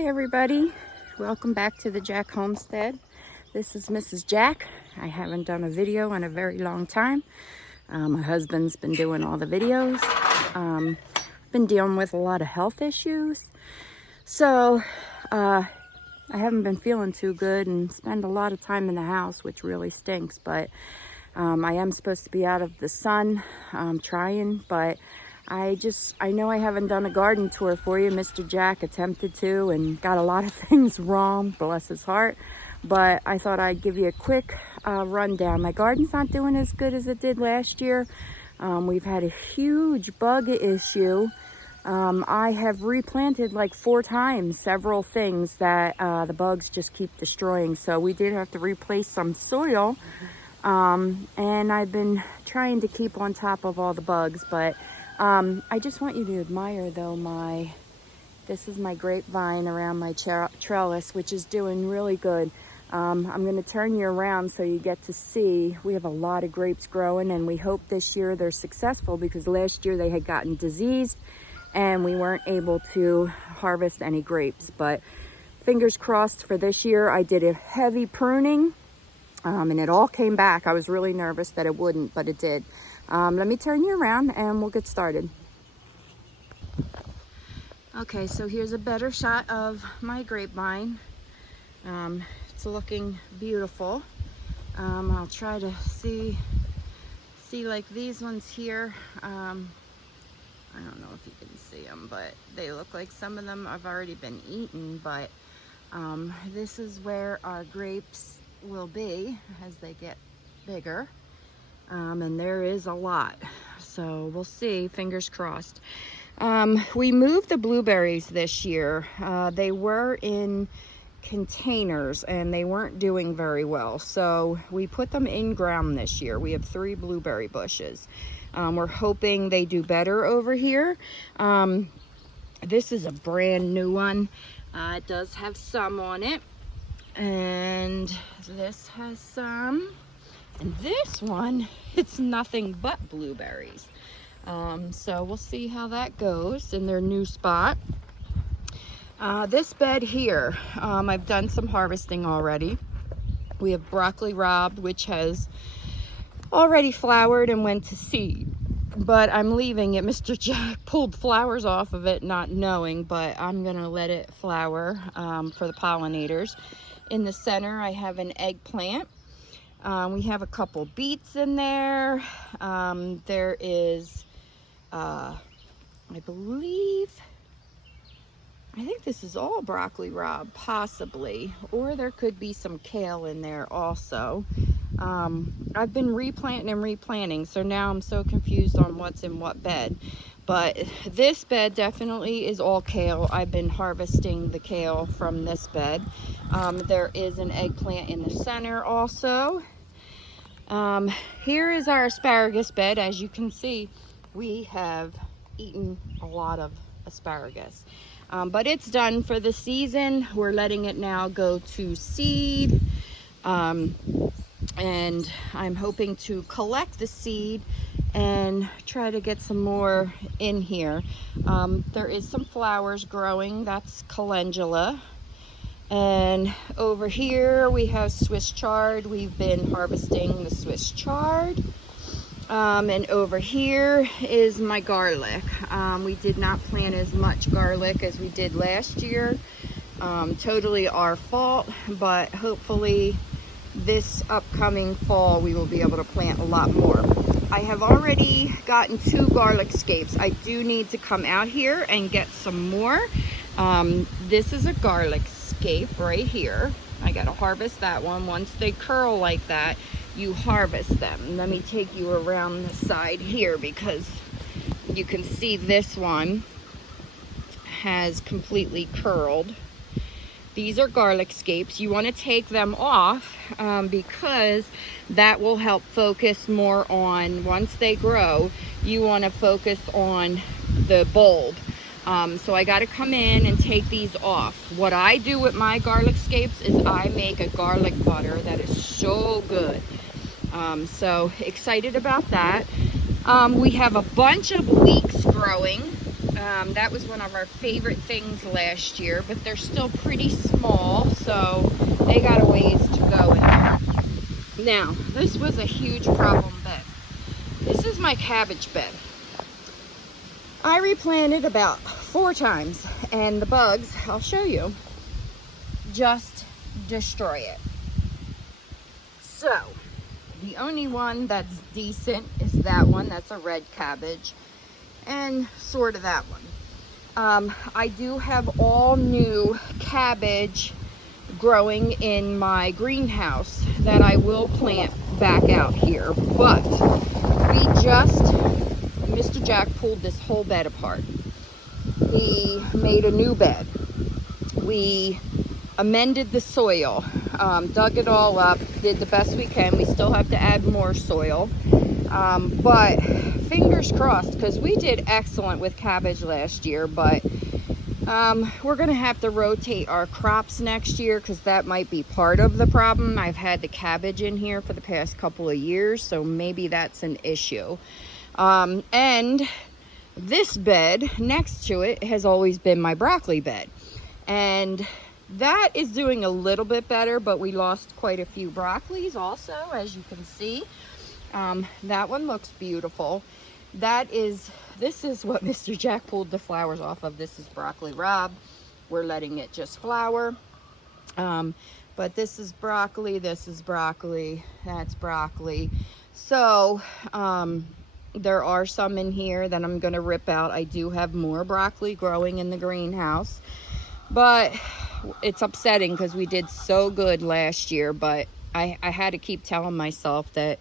Hi everybody, welcome back to the Jack Homestead. This is Mrs. Jack. I haven't done a video in a very long time. My husband's been doing all the videos. Been dealing with a lot of health issues. So I haven't been feeling too good and spend a lot of time in the house, which really stinks. But I am supposed to be out of the sun, trying, but I know I haven't done a garden tour for you. Mr. Jack attempted to and got a lot of things wrong, bless his heart. But I thought I'd give you a quick rundown. My garden's not doing as good as it did last year. We've had a huge bug issue. I have replanted like 4 times, several things that the bugs just keep destroying. So we did have to replace some soil. And I've been trying to keep on top of all the bugs, but I just want you to admire though this is my grapevine around my trellis, which is doing really good. I'm going to turn you around so you get to see. We have a lot of grapes growing, and we hope this year they're successful because last year they had gotten diseased and we weren't able to harvest any grapes. But fingers crossed for this year. I did a heavy pruning and it all came back. I was really nervous that it wouldn't, but it did. Let me turn you around and we'll get started. Okay, so here's a better shot of my grapevine. It's looking beautiful. I'll try to see like these ones here. I don't know if you can see them, but they look like some of them have already been eaten, but this is where our grapes will be as they get bigger. And there is a lot, so we'll see, fingers crossed. We moved the blueberries this year. They were in containers and they weren't doing very well, so we put them in ground this year. We have 3 blueberry bushes. We're hoping they do better over here. This is a brand new one. It does have some on it, and this has some. And this one, it's nothing but blueberries. So we'll see how that goes in their new spot. This bed here, I've done some harvesting already. We have broccoli rabe, which has already flowered and went to seed. But I'm leaving it. Mr. Jack pulled flowers off of it, not knowing, but I'm gonna let it flower for the pollinators. In the center, I have an eggplant. We have a couple beets in there. There is, I think this is all broccoli rabe, possibly, or there could be some kale in there also. I've been replanting and replanting, so now I'm so confused on what's in what bed. But this bed definitely is all kale. I've been harvesting the kale from this bed. There is an eggplant in the center also. Here is our asparagus bed. As you can see, we have eaten a lot of asparagus. But it's done for the season. We're letting it now go to seed. And I'm hoping to collect the seed and try to get some more in here. There is some flowers growing. That's calendula. And over here we have Swiss chard. We've been harvesting the Swiss chard. And over here is my garlic. We did not plant as much garlic as we did last year. Totally our fault, but hopefully this upcoming fall we will be able to plant a lot more. I have already gotten 2 garlic scapes. I do need to come out here and get some more. This is a garlic scape right here. I gotta harvest that one. Once they curl like that, you harvest them. Let me take you around the side here because you can see this one has completely curled. These are garlic scapes. You want to take them off because that will help focus more on, once they grow, you want to focus on the bulb. So I got to come in and take these off. What I do with my garlic scapes is I make a garlic butter that is so good. So excited about that. We have a bunch of leeks growing. That was one of our favorite things last year, but they're still pretty small, so they got a ways to go in there. Now, this was a huge problem bed. This is my cabbage bed. I replanted about 4 times, and the bugs, I'll show you, just destroy it. So, the only one that's decent is that one. That's a red cabbage, and sort of that one. I do have all new cabbage growing in my greenhouse that I will plant back out here, but Mr. Jack pulled this whole bed apart. He made a new bed. We amended the soil, dug it all up, did the best we can. We still have to add more soil, but fingers crossed, because we did excellent with cabbage last year, but we're gonna have to rotate our crops next year, because that might be part of the problem. I've had the cabbage in here for the past couple of years, so maybe that's an issue. And this bed next to it has always been my broccoli bed, and that is doing a little bit better, but we lost quite a few broccolis also, as you can see. That one looks beautiful. This is what Mr. Jack pulled the flowers off of. This is broccoli rabe. We're letting it just flower. But this is broccoli, that's broccoli. So, there are some in here that I'm gonna rip out. I do have more broccoli growing in the greenhouse, but it's upsetting because we did so good last year, but I had to keep telling myself that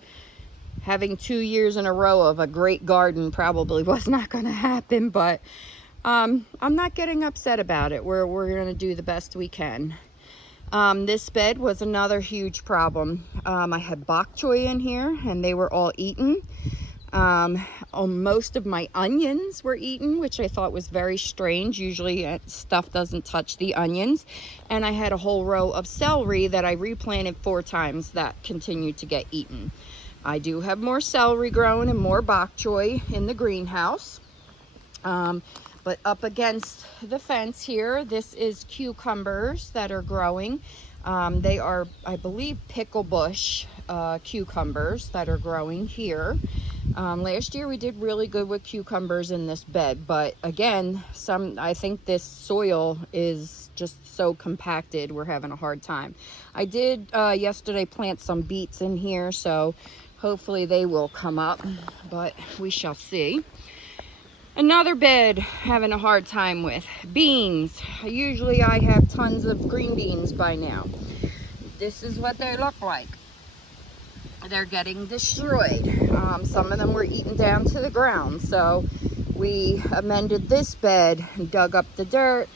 having 2 years in a row of a great garden probably was not going to happen, but I'm not getting upset about it. We're going to do the best we can. This bed was another huge problem. I had bok choy in here, and they were all eaten. Most of my onions were eaten, which I thought was very strange. Usually stuff doesn't touch the onions. And I had a whole row of celery that I replanted 4 times that continued to get eaten. I do have more celery growing and more bok choy in the greenhouse. But up against the fence here, this is cucumbers that are growing. They are, I believe, pickle bush cucumbers that are growing here. Last year we did really good with cucumbers in this bed, but again, I think this soil is just so compacted, we're having a hard time. I did yesterday plant some beets in here, so hopefully they will come up, but we shall see. Another bed having a hard time with beans. Usually I have tons of green beans by now. This is what they look like. They're getting destroyed. Some of them were eaten down to the ground, so we amended this bed and dug up the dirt.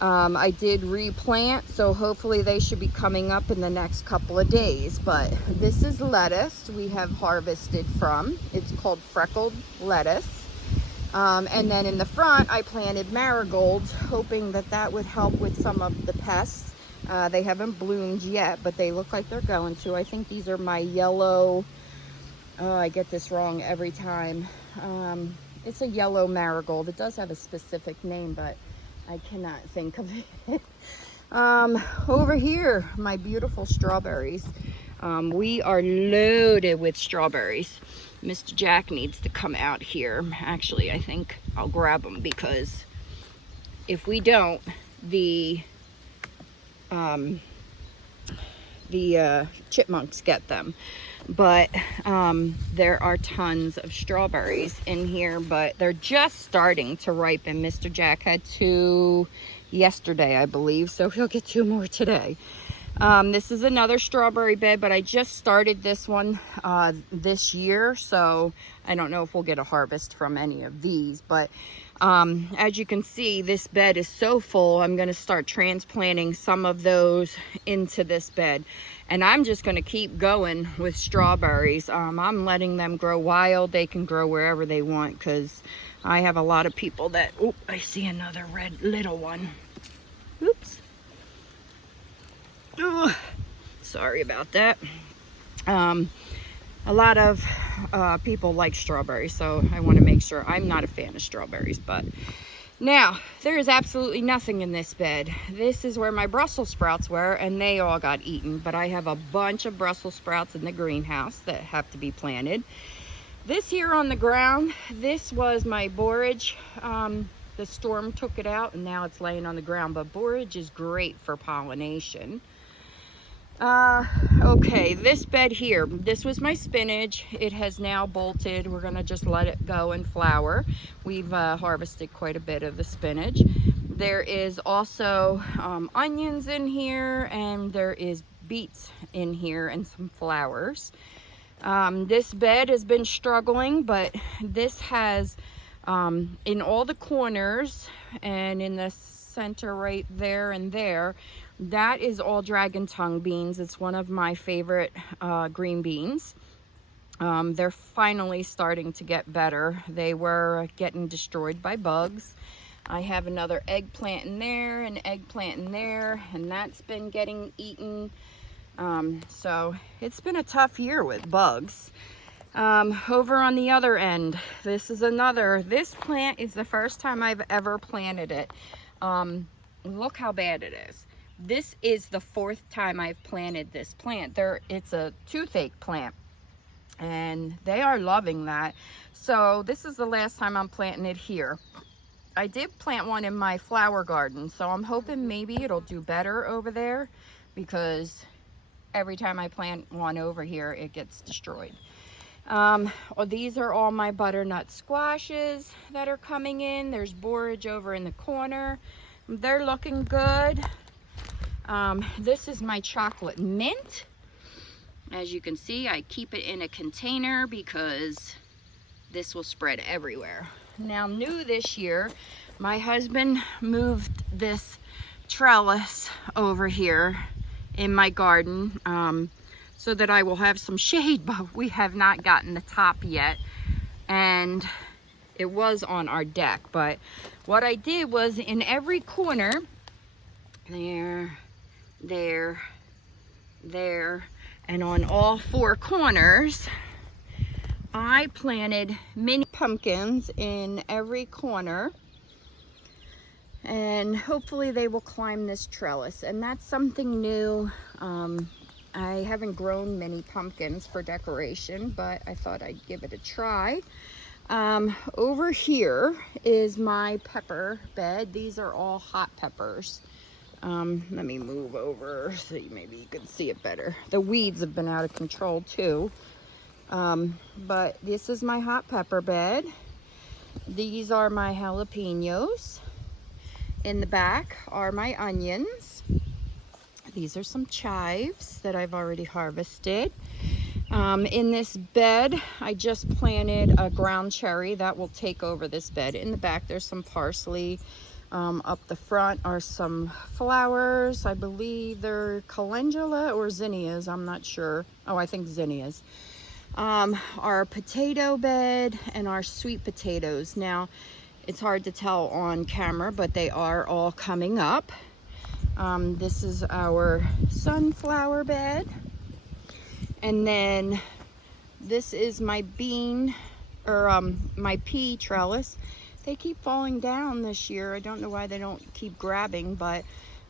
I did replant, so hopefully they should be coming up in the next couple of days. But this is lettuce we have harvested from. It's called freckled lettuce. And then in the front, I planted marigolds, hoping that that would help with some of the pests. They haven't bloomed yet, but they look like they're going to. I think these are my yellow, I get this wrong every time. It's a yellow marigold. It does have a specific name, but I cannot think of it. Over here, my beautiful strawberries. We are loaded with strawberries. Mr. Jack needs to come out here. Actually, I think I'll grab them, because if we don't, the chipmunks get them. But there are tons of strawberries in here, but they're just starting to ripen. Mr. Jack had 2 yesterday, I believe, so he'll get 2 more today. This is another strawberry bed, but I just started this one this year, so I don't know if we'll get a harvest from any of these. But as you can see, this bed is so full, I'm going to start transplanting some of those into this bed. And I'm just going to keep going with strawberries. I'm letting them grow wild. They can grow wherever they want, because I have a lot of people that... Oh, I see another red little one. Oops. Ugh, sorry about that. A lot of people like strawberries, so I want to make sure. I'm not a fan of strawberries, but Now, there is absolutely nothing in this bed. This is where my Brussels sprouts were, and they all got eaten. But I have a bunch of Brussels sprouts in the greenhouse that have to be planted. This here on the ground, this was my borage. The storm took it out, and now it's laying on the ground. But borage is great for pollination. Okay, this bed here, this was my spinach. It has now bolted. We're gonna just let it go and flower. We've harvested quite a bit of the spinach. There is also onions in here, and there is beets in here and some flowers. This bed has been struggling, but this has in all the corners and in the center right there and there, that is all dragon tongue beans. It's one of my favorite green beans. They're finally starting to get better. They were getting destroyed by bugs. I have another eggplant in there, an eggplant in there, and that's been getting eaten. So it's been a tough year with bugs. Over on the other end, this plant is the first time I've ever planted it. Look how bad it is. This is the 4th time I've planted this plant. It's a toothache plant, and they are loving that. So this is the last time I'm planting it here. I did plant one in my flower garden, so I'm hoping maybe it'll do better over there, because every time I plant one over here, it gets destroyed. These are all my butternut squashes that are coming in. There's borage over in the corner. They're looking good. This is my chocolate mint. As you can see, I keep it in a container because this will spread everywhere. Now, new this year, my husband moved this trellis over here in my garden so that I will have some shade, but we have not gotten the top yet. And it was on our deck, but what I did was in every corner, there, and on all 4 corners, I planted mini pumpkins in every corner, and hopefully they will climb this trellis. And that's something new. I haven't grown many pumpkins for decoration, but I thought I'd give it a try. Over here is my pepper bed. These are all hot peppers. Let me move over so maybe you can see it better. The weeds have been out of control too. But this is my hot pepper bed. These are my jalapenos. In the back are my onions. These are some chives that I've already harvested. In this bed, I just planted a ground cherry that will take over this bed. In the back, there's some parsley. Up the front are some flowers. I believe they're calendula or zinnias. I'm not sure. Oh, I think zinnias. Our potato bed and our sweet potatoes. Now, it's hard to tell on camera, but they are all coming up. This is our sunflower bed. And then this is my my pea trellis. They keep falling down this year. I don't know why they don't keep grabbing, but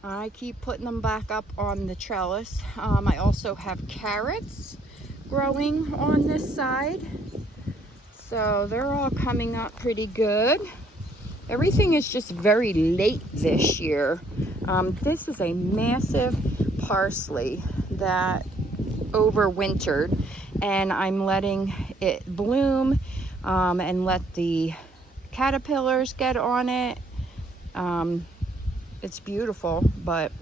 I keep putting them back up on the trellis. I also have carrots growing on this side. So they're all coming up pretty good. Everything is just very late this year. This is a massive parsley that overwintered, and I'm letting it bloom and let the caterpillars get on it. It's beautiful, but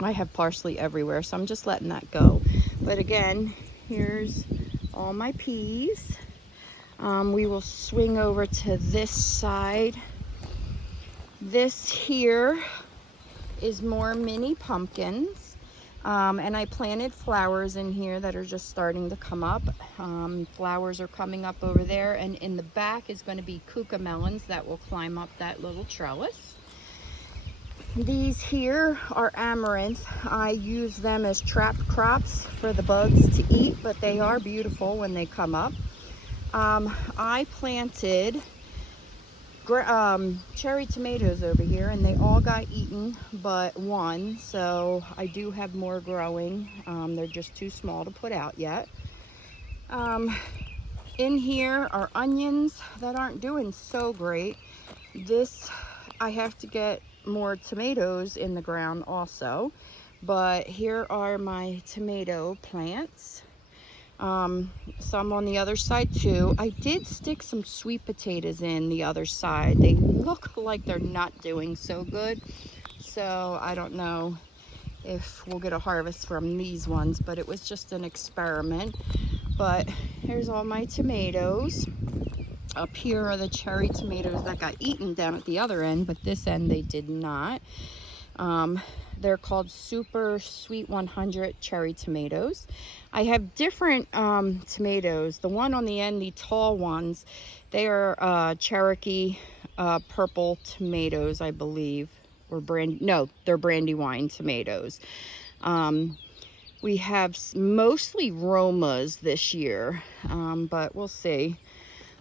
I have parsley everywhere, so I'm just letting that go. But again, here's all my peas. We will swing over to this side. This here is more mini pumpkins. And I planted flowers in here that are just starting to come up. Flowers are coming up over there, and in the back is going to be cucamelons that will climb up that little trellis. These here are amaranth. I use them as trap crops for the bugs to eat, but they are beautiful when they come up. I planted cherry tomatoes over here, and they all got eaten but one, so I do have more growing. They're just too small to put out yet. In here are onions that aren't doing so great. This, I have to get more tomatoes in the ground also, but here are my tomato plants. Some on the other side too. I did stick some sweet potatoes in the other side. They look like they're not doing so good, so I don't know if we'll get a harvest from these ones, but it was just an experiment. But here's all my tomatoes. Up here are the cherry tomatoes that got eaten down at the other end, but this end they did not. They're called Super Sweet 100 cherry tomatoes. I have different tomatoes. The one on the end, the tall ones, they are Cherokee purple tomatoes, I believe, or they're Brandywine tomatoes. We have mostly Romas this year, but we'll see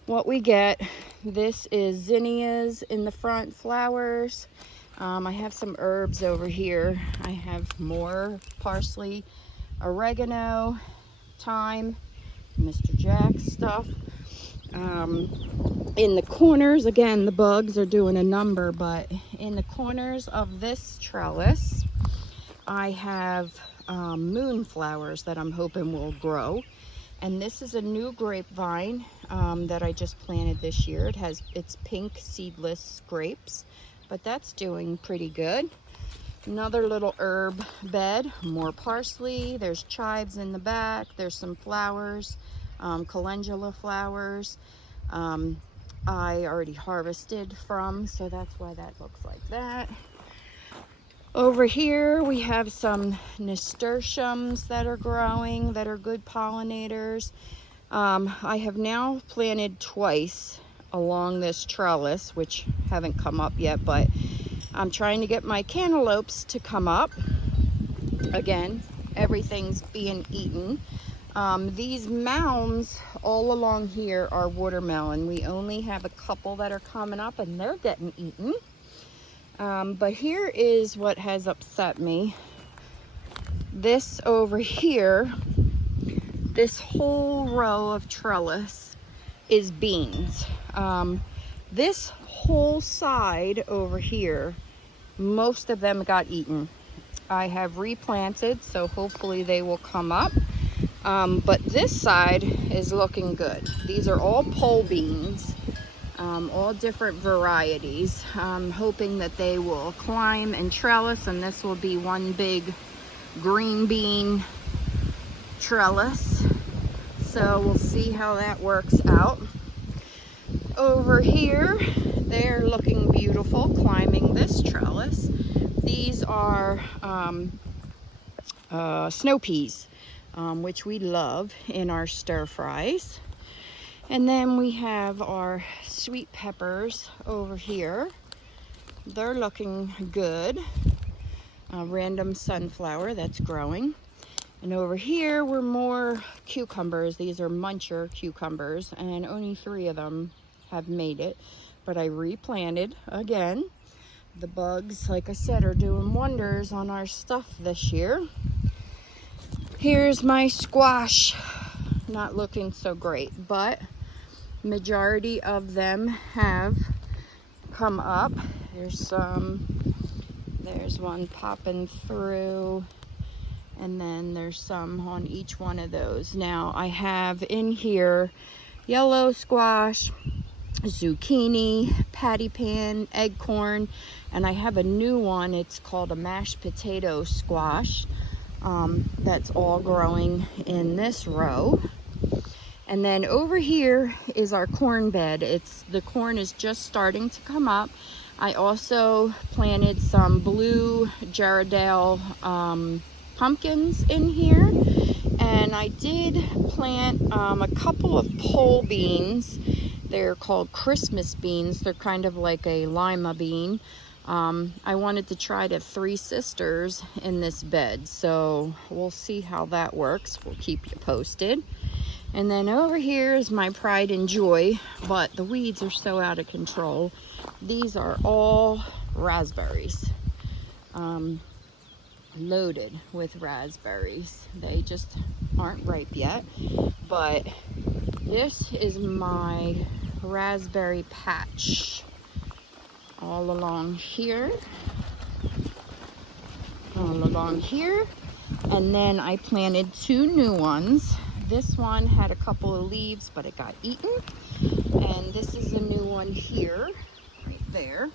what we get. This is zinnias in the front, flowers. I have some herbs over here. I have more parsley, oregano, thyme, Mr. Jack's stuff. In the corners, again, the bugs are doing a number, but in the corners of this trellis, I have moonflowers that I'm hoping will grow. And this is a new grapevine that I just planted this year. It's pink seedless grapes, but that's doing pretty good. Another little herb bed, more parsley. There's chives in the back. There's some flowers, calendula flowers. I already harvested from, so that's why that looks like that. Over here we have some nasturtiums that are growing, that are good pollinators. I have now planted twice along this trellis, which haven't come up yet, but I'm trying to get my cantaloupes to come up. Again, everything's being eaten. These mounds all along here are watermelon. We only have a couple that are coming up, and they're getting eaten. But here is what has upset me. This over here, this whole row of trellis is beans. This whole side over here, most of them got eaten. I have replanted, so hopefully they will come up. But this side is looking good. These are all pole beans. All different varieties. I'm hoping that they will climb and trellis, and this will be one big green bean trellis. So we'll see how that works out. Over here, they're looking beautiful, climbing this trellis. These are snow peas, which we love in our stir fries. And then we have our sweet peppers over here. They're looking good. Random sunflower that's growing. And over here were more cucumbers. These are muncher cucumbers, and only 3 of them have made it. But I replanted again. The bugs, like I said, are doing wonders on our stuff this year. Here's my squash. Not looking so great, but majority of them have come up. There's one popping through, and then there's some on each one of those. Now I have in here yellow squash, zucchini, patty pan, eggcorn, and I have a new one. It's called a mashed potato squash. That's all growing in this row. And then over here is our corn bed. The corn is just starting to come up. I also planted some blue Jarrahdale pumpkins in here. And I did plant a couple of pole beans. They're called Christmas beans. They're kind of like a lima bean. I wanted to try the 3 sisters in this bed, so we'll see how that works. We'll keep you posted. And then over here is my pride and joy, but the weeds are so out of control. These are all raspberries, loaded with raspberries. They just aren't ripe yet, but this is my raspberry patch all along here, and then I planted 2 new ones. This one had a couple of leaves, but it got eaten. And this is a new one here, right there.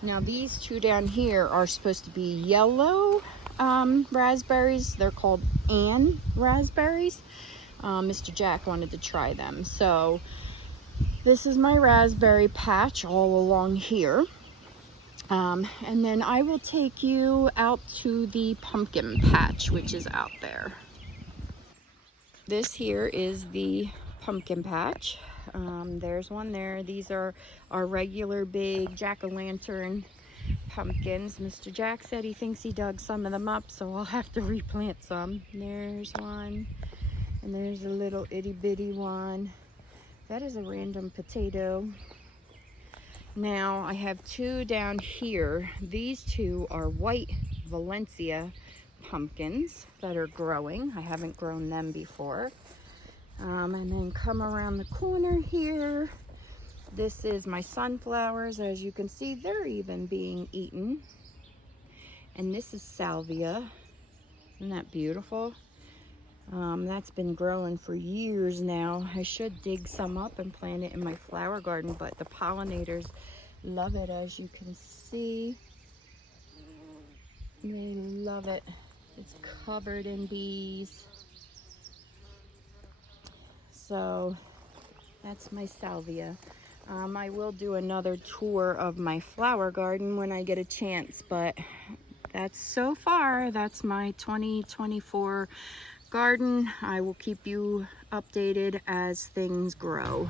Now these 2 down here are supposed to be yellow raspberries. They're called Ann raspberries. Mr. Jack wanted to try them. So this is my raspberry patch all along here. And then I will take you out to the pumpkin patch, which is out there. This here is the pumpkin patch. There's one there. These are our regular big jack-o'-lantern pumpkins. Mr. Jack said he thinks he dug some of them up, so I'll have to replant some. There's one, and there's a little itty-bitty one. That is a random potato. Now I have 2 down here. These 2 are white Valencia pumpkins that are growing. I haven't grown them before. And then come around the corner here. This is my sunflowers. As you can see, they're even being eaten. And this is salvia. Isn't that beautiful? That's been growing for years now. I should dig some up and plant it in my flower garden, but the pollinators love it, as you can see. They love it. It's covered in bees. So that's my salvia. I will do another tour of my flower garden when I get a chance, but that's so far, that's my 2024 garden. I will keep you updated as things grow.